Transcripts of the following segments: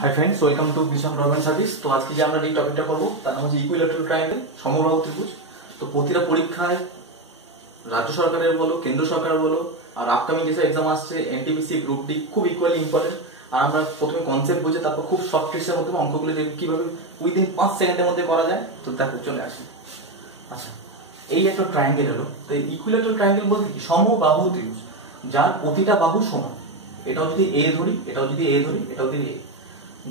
Hi friends, welcome to vision government service. তো আজকে যে আমরা এই টপিকটা করব তার নাম হচ্ছে ইকুইল্যাটারাল ট্রায়াঙ্গেল, সমবাহু ত্রিভুজ। তো প্রতিটা পরীক্ষায় রাজ্য সরকারের বলো, কেন্দ্র সরকার বলো, আর আপকামিং যেসব এক্সাম আসছে এনটিপিসি, গ্রুপ ডি, খুব ইকুয়ালি ইম্পর্টেন্ট। আর আমরা প্রথমে কনসেপ্ট বুঝে তারপর খুব শর্ট ট্রিক্সের মধ্যে অঙ্কগুলো কিভাবে উইদিন 5 সেকেন্ডের মধ্যে করা যায়, তো দেখো চলে আসি। আচ্ছা, এই একটা ট্রায়াঙ্গেল হলো। তো ইকুইল্যাটারাল ট্রায়াঙ্গেল বলতে কি? সমবাহু ত্রিভুজ যার প্রতিটা বাহু সমান। এটাও যদি এ ধরি, এটাও যদি এ ধরি, এটাও যদি এ,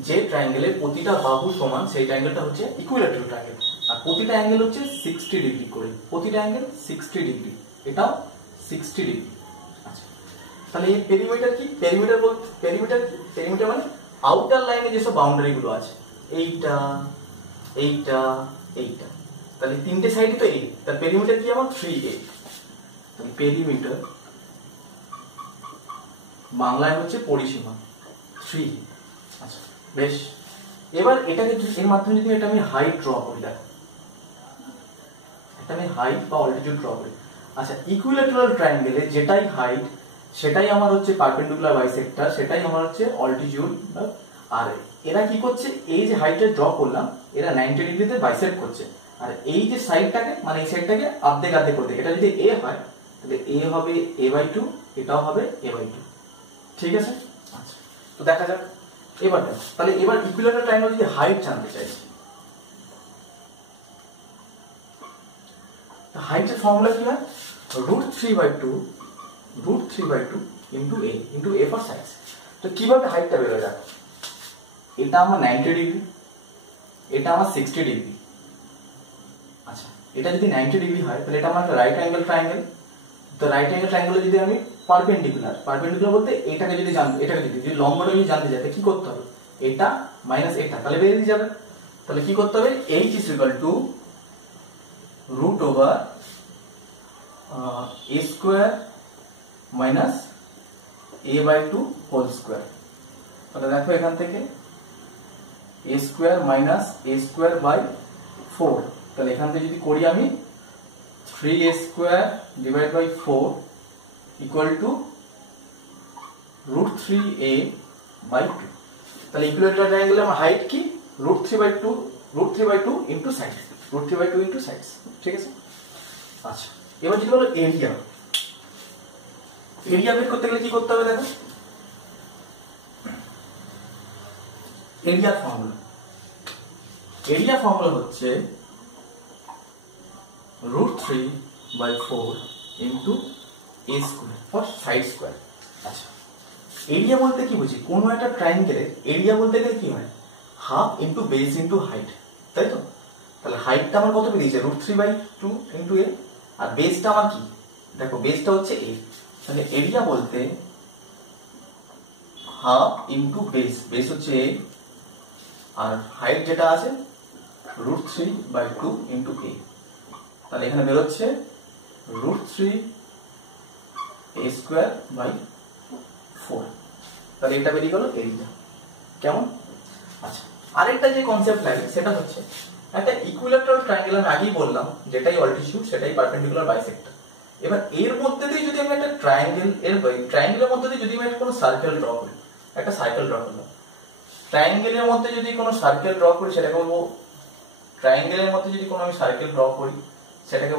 যে ট্রায়াঙ্গেলের প্রতিটা বাহু সমান সেই ট্রায়াঙ্গেলটা হচ্ছে ইকুইল্যাটারাল ট্রায়াঙ্গেল। আর প্রতিটা অ্যাঙ্গেল হচ্ছে 60 ডিগ্রি করে, প্রতিটা অ্যাঙ্গেল 60 ডিগ্রি, এটাও 60 ডিগ্রি। আচ্ছা, তাহলে এই পেরিমিটার কি? পেরিমিটার মানে আউটার লাইনে যেসব বাউন্ডারি গুলো আছে, এইটা এইটা এইটা, তাহলে তিনটে সাইডে তো এই, তার পেরিমিটার কি আমার 3a। তাহলে পেরিমিটার বাংলায় হচ্ছে পরিসীমা 3। আচ্ছা বেশ, এবার এটাকে এর মাধ্যমে যদি এটা আমি হাইট ড্র করি, দেখো এটা আমি হাইট বা অল্টিটিউড ড্র করি। আচ্ছা, ইকুইল্যাটারাল ট্রায়াঙ্গেলে যেটাই হাইট সেটাই আমার হচ্ছে পারপেন্ডিকুলার বাইসেক্টর, সেটাই আমার হচ্ছে অল্টিটিউড। আর এরা কি করছে, এই যে হাইটটা ড্র করলাম এরা 90 ডিগ্রিতে বাইসেক্ট করছে। আর এই যে সাইডটাকে মানে এই সাইডটাকে অর্ধেক অর্ধেক করতে, এটা যদি এ হয় তাহলে এ হবে a/2, এটাও হবে a/2। ঠিক আছে? আচ্ছা, তো দেখা যাক এবার দেখো। তাহলে এবার ইকুইল্যাটারাল ট্রায়াঙ্গেল যদি হাইট জানতে চাইছি, হাইটের ফর্মুলা কি হয়? √3/2 ইন্টু a ফর সাইজ। তো কিভাবে হাইটটা বেরোয়? দেখো, এটা আমার 90 ডিগ্রি, এটা আমার 60 ডিগ্রি। আচ্ছা, এটা যদি 90 ডিগ্রি হয় তাহলে এটা আমার রাইট অ্যাঙ্গেল ট্রায়াঙ্গেল। তো রাইট অ্যাঙ্গেল ট্রায়াঙ্গেলে যদি আমি পারপেন্ডিকুলার বলতে এটাকে যদি লম্বটা যদি জানতে চাই কি করতে হবে? এটা মাইনাস এটা, তাহলে বেরিয়ে যাবে। তাহলে কি করতে হবে? h = √a² minus a/2 whole square. তাহলে দেখো এখান থেকে a² মাইনাস a²/4। তাহলে এখান থেকে যদি করি আমি 3a² divide by 4 equal to √3a/2। তাহলে ইকুইল্যাটারাল ট্রায়াঙ্গেলের আমার হাইট কি? √3/2 ইনটু সাইড, √3/2 ইনটু সাইড। ঠিক আছে? আচ্ছা, এবার যদি বলো এরিয়া বের করতে গেলে কি করতে হবে? দেখো, এরিয়া ফর্মুলা হচ্ছে √3/4 into a² for side square. আচ্ছা, এরিয়া বলতে কি বুঝি? কোন একটা ট্রায়াঙ্গেলের এরিয়া বলতে গেলে কি হয়? Half into base into height, তাই তো? তাহলে হাইটটা আমার কত বেরিয়েছে? √3/2 ইনটু a। আর বেসটা আমার কি? দেখো, বেসটা হচ্ছে a। তাহলে এরিয়া বলতে হাফ ইনটু বেস হচ্ছে a, আর হাইট যেটা আছে √3/2 ইনটু a। তাহলে এখানে বেরোচ্ছে √3a²/4। তাহলে এটা বেরিয়ে গেল এরিয়া। কেমন? আচ্ছা, আরেকটা যে কনসেপ্ট লাগে সেটা হচ্ছে একটা ইকুইল্যাটারাল ট্রায়াঙ্গেল, আমি আগেই বললাম যেটাই অল্টিটিউড সেটাই পারপেন্ডিকুলার বাইসেক্টর। এবার এর মধ্যে দিয়ে যদি আমি একটা ট্রায়াঙ্গেলের মধ্যে দিয়ে যদি আমি একটা কোনো সার্কেল ড্র করি, একটা সার্কেল ড্র করলাম, ট্রায়াঙ্গেলের মধ্যে যদি কোনো সার্কেল ড্র করি সেটাকে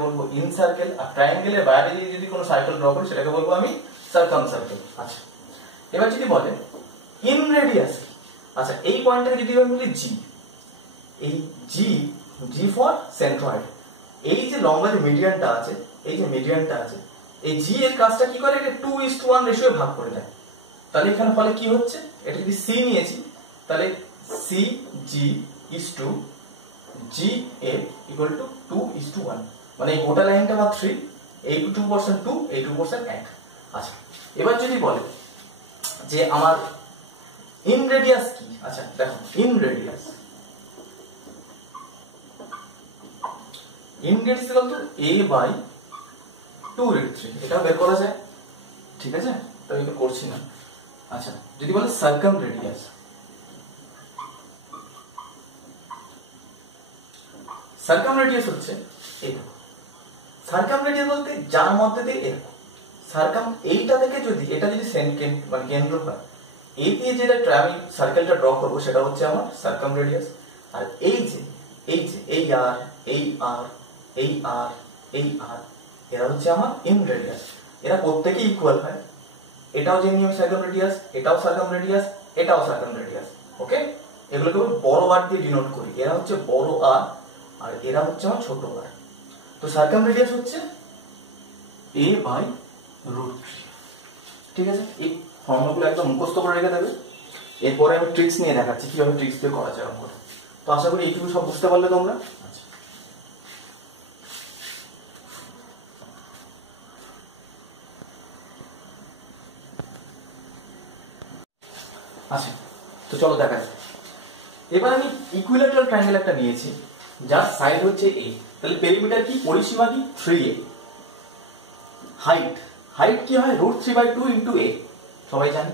বলবো ইন সার্কেল। আর ট্রায়াঙ্গেলের বাইরে যদি কোনো সার্কেল ড্র করি সেটাকে বলবো আমি সার্কাম সার্কেল। আচ্ছা, এবার যদি বলে ইন রেডিয়াস, আচ্ছা এই পয়েন্টটাকে যদি আমি বলি জি, এই জি ফর সেন্ট্রয়েড। এই যে লম্বা যে মিডিয়ানটা আছে, এই জি এর কাজটা কি করে? এটা 2:1 রেশিও ভাগ করে দেয়। তাহলে এখানে ফলে কি হচ্ছে? এটা যদি সি নিয়েছি তাহলে C G is to G F equal to 2:1। মানে এই গোটা লাইনটা আমার 3, এই 2% 2, এই 2% 1। আচ্ছা, এবার যদি বলে যে আমার ইন রেডিয়াস কি? আচ্ছা দেখো, in radius equal to a/2√3। এটা বের করা যায়, ঠিক আছে? তো আমি তো করছি না। আচ্ছা, যদি বলে সার্কাম রেডিয়াস হচ্ছে এটা। সার্কাম রেডিয়াস বলতে যার মধ্যে দিয়ে এরকম সার্কাম, এইটা থেকে যদি এটা যদি কেন্দ্র হয়, এই দিয়ে যেটা আমি সার্কেলটা ড্র করবো সেটা হচ্ছে আমার সার্কামরেডিয়াস। আর এই আর এই আর এই আর এই আর এরা হচ্ছে আমার ইনরেডিয়াস। এরা প্রত্যেকে ইকুয়াল হয়। এটাও যে নিয়ম সার্কামরেডিয়াস, এটাও সার্কামরেডিয়াস, এটাও সার্কামরেডিয়াস। ওকে, এগুলোকে বড় আর দিয়ে ডিনোট করি। এরা হচ্ছে বড় আর আর এরা হচ্ছে আমার ছোট আর। তো সার্কামরেডিয়াস হচ্ছে a/√3। ঠিক আছে, এই ফর্মুলাগুলো একদম মুখস্থ করে রেখে দেবে। এরপরে আমি ট্রিক্স নিয়ে দেখাচ্ছি কিভাবে ট্রিক্স দিয়ে করা যায় করে। তো আশা করি এইটুকু সব বুঝতে পারলে তোমরা। আচ্ছা, তো চলো দেখা যায়। এবার আমি ইকুইল্যাটারাল ট্রায়াঙ্গেল একটা নিয়েছি যার সাইড হচ্ছে a। তাহলে পেরিমিটার কি, পরিসীমা কি, 3a। হাইট কি হয়, √3/2 ইন্টু a, সবাই জানে।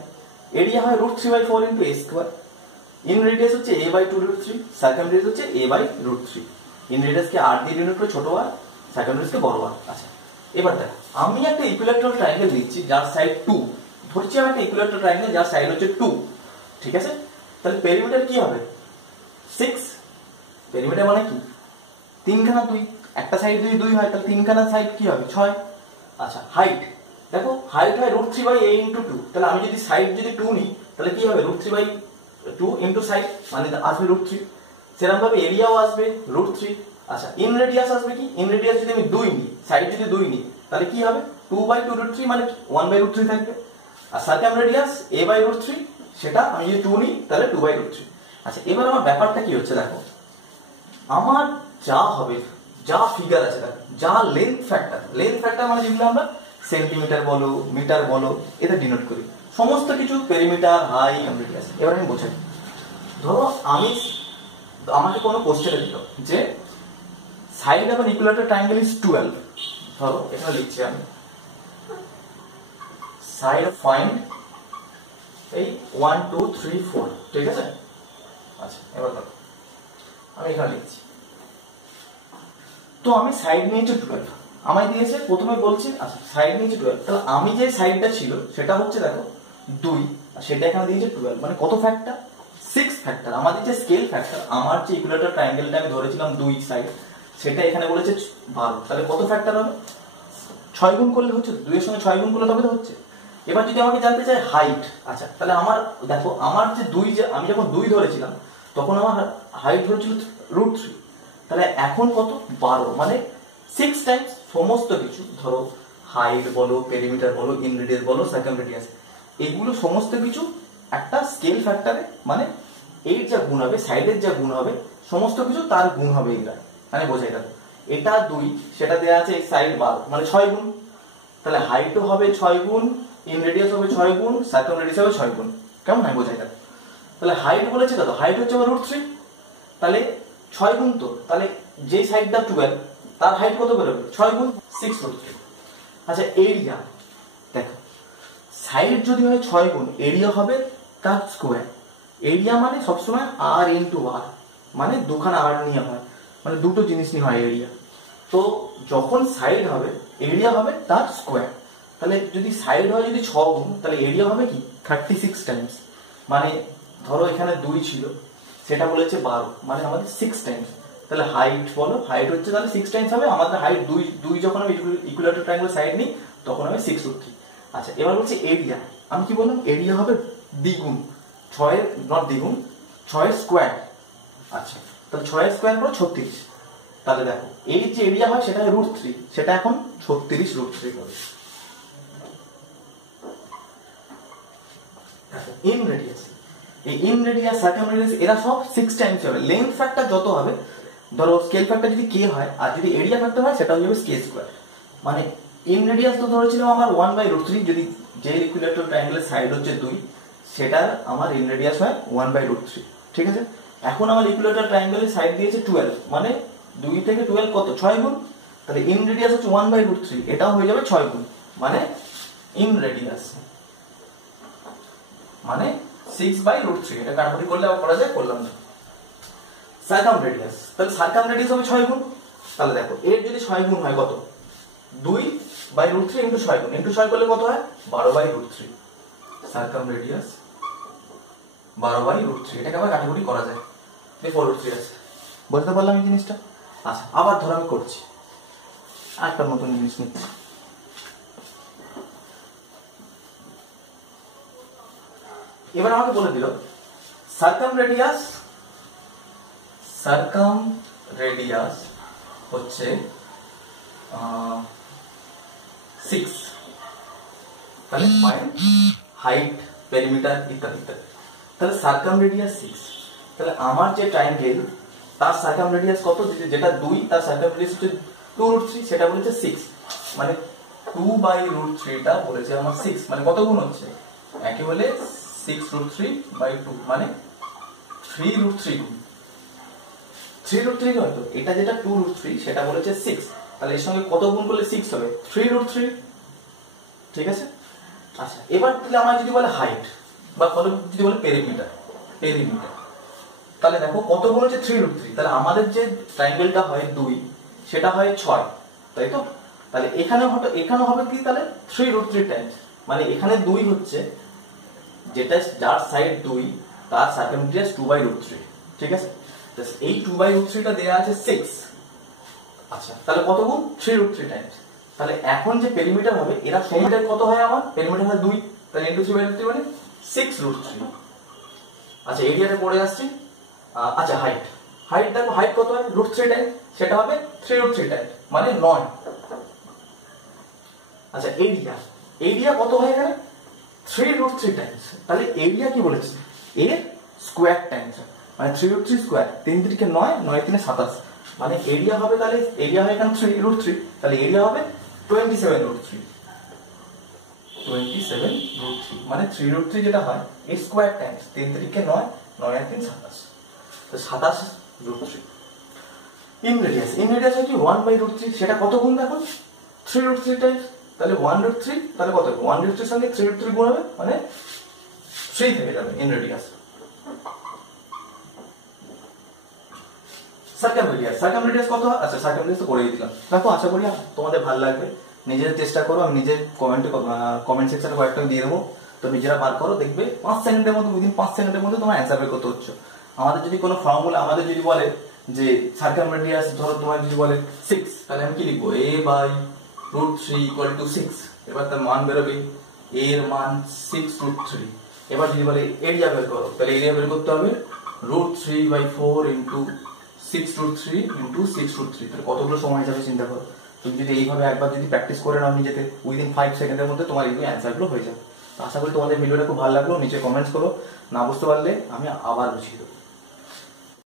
এরিয়া হয় √3/4 into a square. In radius হচ্ছে a/2√3, সার্কামরেডিয়াস হচ্ছে a/√3। ইন রেডিয়াসকে r দিয়ে ডিনোট করে ছোট আর, সার্কামরেডিয়াসকে বড় আর। আচ্ছা, এবার দেখ আমি একটা ইকুইল্যাটারাল ট্রায়াঙ্গেল দিচ্ছি যার সাইড 2। ধরছি আমি একটা ইকুইল্যাটারাল ট্রায়াঙ্গেল যার সাইড হচ্ছে 2। ঠিক আছে, তাহলে পেরিমিটার কি হবে, 6। পেরিমিটার মানে কি, তিনখানা 2, একটা সাইড যদি 2 হয় তাহলে তিনখানা সাইড কি হবে, 6। আচ্ছা, হাইট দেখো, হাইট হয় √3/a ইন্টু 2। তাহলে আমি যদি সাইড যদি 2 নিই তাহলে কি হবে, √3/2 ইন্টু সাইড মানে আসবে √3। সেরকম ভাবে এরিয়াও আসবে √3। আচ্ছা, ইন রেডিয়াস আসবে কি, ইন রেডিয়াস যদি আমি 2 নিই, সাইড যদি 2 নিই তাহলে কি হবে, 2/2√3 মানে 1/√3 থাকবে। আর সার্কামরেডিয়াস a/√3, সেটা আমি যদি 2 নিই তাহলে 2/√3। আচ্ছা, এবার আমার ব্যাপারটা কি হচ্ছে দেখো, আমার যা হবে, যা ফিগার আছে দেখো, যা লেন্থ ফ্যাক্টর মানে যেগুলো আমরা সেন্টিমিটার বলো, মিটার বলো, এটা ডিনোট করি, সমস্ত কিছু পেরিমিটার, হাইট, রেডিয়াস। এবার আমি বোঝাই। ধরো আমাকে কোনো কোশ্চেন দিল যে side of an equilateral triangle is 12। ধরো এখানে লিখছি আমি সাইড ফাইন্ড এই 1 2 3 4। ঠিক আছে, আচ্ছা এবার দেখো আমি এখানে লিখছি। তো আমি সাইড নিয়েছি 12, আমায় দিয়েছে প্রথমে বলছি আচ্ছা সাইড নিয়েছি 12। তাহলে আমি যে সাইডটা ছিল সেটা হচ্ছে দেখো 2, আর সেটা এখানে দিয়েছে 12, মানে কত ফ্যাক্টর, 6 ফ্যাক্টর। আমাদের যে স্কেল ফ্যাক্টর, আমার যে ইকুইল্যাটারাল ট্রায়াঙ্গেলটা আমি ধরেছিলাম 2 সাইড, সেটা এখানে বলেছে 12। তাহলে কত ফ্যাক্টর হবে, 6 গুণ করলে হচ্ছে, 2 এর সঙ্গে 6 গুণ করলে তবে তো হচ্ছে। এবার যদি আমাকে জানতে চাই হাইট, আচ্ছা তাহলে আমার দেখো, আমার যে 2, যে আমি যখন 2 ধরেছিলাম তখন আমার হাইট ধরেছিল √3। তাহলে এখন কত, 12, মানে 6 টাইমস সমস্ত কিছু। ধরো হাইট বলো, পেরিমিটার বলো, ইন রেডিয়াস বলো, সার্কামরেডিয়াস, এগুলো সমস্ত কিছু একটা স্কেল ফ্যাক্টরে, মানে এর যা গুণ হবে, সাইডের যা গুণ হবে, সমস্ত কিছু তার গুণ হবে এগুলা, মানে বোঝাই দেখো। এটা 2, সেটা দেওয়া আছে সাইড 12, মানে 6 গুণ। তাহলে হাইটও হবে 6 গুণ, ইন রেডিয়াস হবে 6 গুণ, সার্কামরেডিয়াস হবে 6 গুণ। কেমন হয় বোঝাই দেখো। তাহলে হাইট বলেছে কত, হাইট হচ্ছে √3, তাহলে 6 গুণ। তো তাহলে যে সাইডটা 12 তার হাইট কত বেরোবে, 6 গুণ 6√3। আচ্ছা, এরিয়া দেখো, সাইড যদি হয় 6 গুণ, এরিয়া হবে তার স্কোয়ার। এরিয়া মানে সবসময় আর ইন্টু আর, মানে দুখানা আর নিয়ে হয়, মানে দুটো জিনিস নিয়ে হয় এরিয়া। তো যখন সাইড হবে, এরিয়া হবে তার স্কোয়ার। তাহলে যদি সাইড হয় যদি 6 গুণ, তাহলে এরিয়া হবে কি 36 টাইমস। মানে ধরো এখানে 2 ছিল, সেটা বলেছে 12, মানে আমাদের 6 টাইমস। তাহলে হাইট বলো, হাইট হচ্ছে তাহলে 6 টাইমস হবে। আমাদের হাইট 2 যখন আমি ইকুইল্যাটারাল ট্রায়াঙ্গেল সাইড নিই তখন আমি 6√3। আচ্ছা, এবার বলছি এরিয়া, আমি কি বললাম, এরিয়া হবে দ্বিগুণ, 6 এর নট দ্বিগুণ, 6 এর স্কোয়ার। আচ্ছা, তাহলে 6 এর স্কোয়ার করে 36। তাহলে দেখো এই যে এরিয়া হয় সেটা √3, সেটা এখন 36√3 হবে। ইন রেডিয়াস, এই ইন রেডিয়াস, সার্কামরেডিয়াস, এরা সব 6 টাইমস হবে। লেন্থ ফ্যাক্টর যত হবে, ধরো স্কেল ফ্যাক্টর যদি k হয়, আর যদি এরিয়া ফ্যাক্টর হয় সেটা হয়ে যাবে k স্কয়ার। মানে ইন রেডিয়াস তো ধরেছিলাম আমার 1/√3, যদি যে ইকুইল্যাটারাল ট্রায়াঙ্গেলের সাইড হচ্ছে 2, সেটা আমার ইন রেডিয়াস হয় 1/√3। ঠিক আছে, এখন আমার ইকুইল্যাটারাল ট্রায়াঙ্গেলের সাইড দিয়েছে 12, মানে 2 থেকে 12 কত, 6 গুণ। তাহলে ইন রেডিয়াস হচ্ছে 1/√3, এটাও হয়ে যাবে 6 গুণ, মানে ইন রেডিয়াস মানে 6/√3। এটা কাটাকুটি করলে আবার করা যায়, করলাম না। সার্কামরেডিয়াস, তাহলে সার্কামরেডিয়াস হবে 6 গুণ। তাহলে দেখো এর যদি 6 গুণ হয় কত, 2/√3 ইন্টু 6 গুণ, ইন্টু 6 করলে কত হয়, 12/√3। সার্কামরেডিয়াস 12/√3, এটাকে আবার কাটাকুটি করা যায়, 4√3 আছে। বুঝতে পারলাম এই জিনিসটা? আচ্ছা, আবার ধরো আমি করছি, একটা নতুন জিনিস নিচ্ছি। এবার আমাকে বলে দিল সার্কামরেডিয়াস হচ্ছে 6, তাহলে ফাইন্ড হাইট, পেরিমিটার ইত্যাদি ইত্যাদি। তাহলে সার্কামরেডিয়াস 6, তাহলে আমার যে ট্রায়াঙ্গেল তার সার্কামরেডিয়াস কত, যেটা 2 তার সার্কামরেডিয়াস হচ্ছে 2√3, সেটা বলেছে 6, মানে 2/√3টা বলেছে আমার 6, মানে কত গুণ হচ্ছে, একে বলে 6√3/2, মানে 3√3 গুণ 3√3 হয়তো, এটা যেটা 2√3 সেটা বলেছে 6, তাহলে এর সঙ্গে কত গুণ করলে 6 হবে, 3√3, ঠিক আছে। আচ্ছা, এবার তাহলে আমার যদি বলে হাইট বা যদি বলে পেরিমিটার, তাহলে দেখো কত গুণ হচ্ছে 3√3, তাহলে আমাদের যে ট্রায়াঙ্গেলটা হয় 2 সেটা হয় 6, তাই তো। তাহলে এখানে হবে কি, তাহলে 3√3 টাইমস, মানে এখানে 2 হচ্ছে যেটা যার সাইড 2 তার সার্কামফারেন্স 2/√3, ঠিক আছে। এই 2/√3টা দেয়া আছে 6, আচ্ছা তাহলে কত গুণ 3√3 টাইমস। তাহলে এখন যে পেরিমিটার হবে, এরা পেরিমিটার কত হয়, আমার পেরিমিটার হয় 2, তাহলে ইনটু 3/√3 মানে 6√3। আচ্ছা, এরিয়াতে পড়ে আসছি। আচ্ছা, হাইট দেখো, হাইট কত হয়, √3 টাইমস, সেটা হবে 3√3 টাইমস, মানে 9। আচ্ছা, এরিয়া কত হয় এখানে, 3√3 টাইমস, তাহলে এরিয়া কি বলেছে, এর স্কোয়ার টাইমস, মানে 3√3 স্কোয়ার, 3 3 9, 9 3 27, মানে এরিয়া হবে, তাহলে এরিয়া হয় এখানে 3√3, তাহলে এরিয়া হবে 27√3, মানে 3√3 যেটা হয় এই স্কোয়ার টাইমস 3 3 9, 9 আর 3 27, তো 27√3। ইন রেডিয়াস হচ্ছে 1/√3, সেটা কত গুণ দেখো, 3√3 টাইমস, তাহলে 1√3, তাহলে কত, 1√3 সঙ্গে 3√3 গুণ হবে, মানে 3 থেকে যাবে ইন রেডিয়াস। সার্কামরেডিয়াস কত হয়, আচ্ছা সার্কামরেডিয়াস তো করেই দিলাম। দেখো, আশা করি তোমাদের ভালো লাগবে, নিজেদের চেষ্টা করো, আমি নিজের কমেন্ট সেকশনে কয়েকটা দিয়ে দেবো, তো নিজেরা বার করো, দেখবে 5 সেকেন্ডের মধ্যে, উইদিন 5 সেকেন্ডের মধ্যে তোমার অ্যান্সার বের করতে হচ্ছে। আমাদের যদি কোনো ফর্মুলা, আমাদের যদি বলে যে সার্কামরেডিয়াস ধরো তোমার যদি বলে 6, তাহলে আমি কি লিখবো, a/√3 = 6, এবার তার মান বেরোবে, এর মান 6√3। এবার যদি বলে এরিয়া বের করো, তাহলে এরিয়া বের করতে হবে √3/4 × 6√3 × 6√3, তাহলে কতগুলো সময় যাবে চিন্তা করো। তুমি যদি এইভাবে একবার যদি প্র্যাকটিস করে নাও নিজেতে, উইদিন 5 সেকেন্ডের মধ্যে তোমার এই অ্যান্সারগুলো হয়ে যাবে। আশা করি তোমাদের ভিডিওটা খুব ভালো লাগলো, নিচে কমেন্টস করো, না বুঝতে পারলে আমি আবার বুঝিয়ে দেবো।